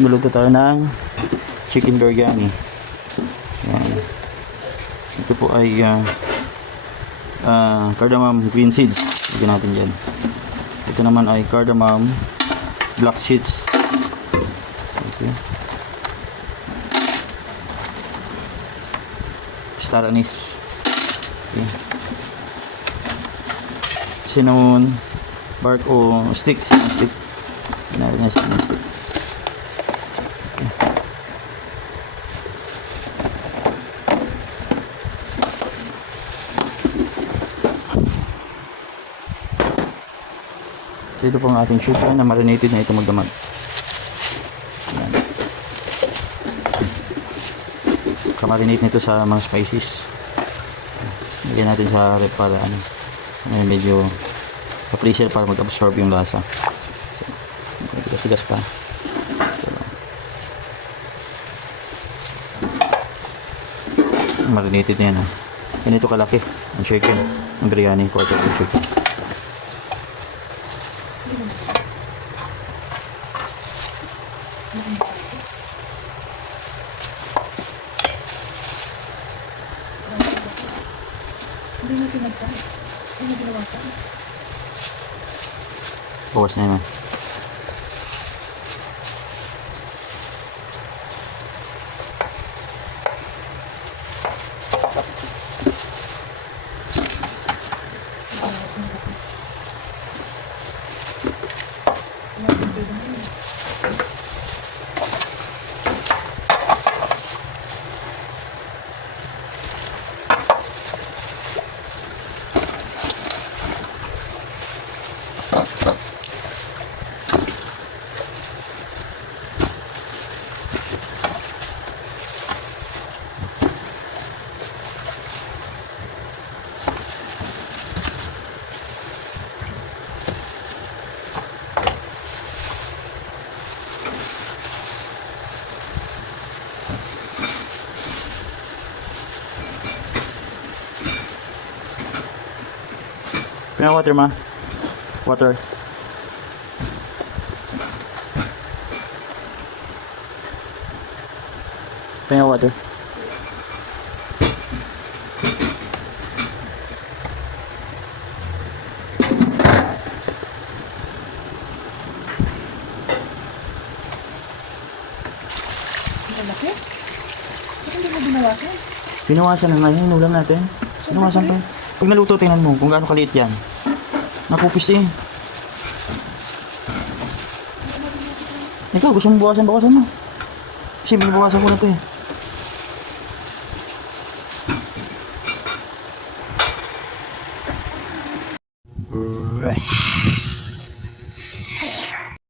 Luluto tayo ng chicken biryani. Yan. Ito po ay cardamom green seeds. Lagyan natin dyan. Ito naman ay cardamom black seeds. Okay. Star anise. Okay. Cinnamon bark o stick. Cinnamon stick. Cinnamon stick. So ito po ang ating chicken na marinated na ito magdamag. Kamarinate nito sa mga spices. Lagyan natin sa rep para medyo sa freezer para mag-absorb yung lasa. So, sigas pa. So, marinated na yan. Ganito kalaki ang chicken. Ang biryani, quarter of chicken. Hindi mo pinagpan. Hindi mo ginawasan. Bawas na yun. Pina water ma. Water. Pina water. Ang laki. Bakit hindi mo binawasan? Pinawasan na nga yung ulam natin. Pinawasan pa. Pag naluto, tingnan mo kung gaano kaliit yan. Nakupis eh. Ikaw, gusto mong bawasan mo. Kasi binabawasan ko na ito eh.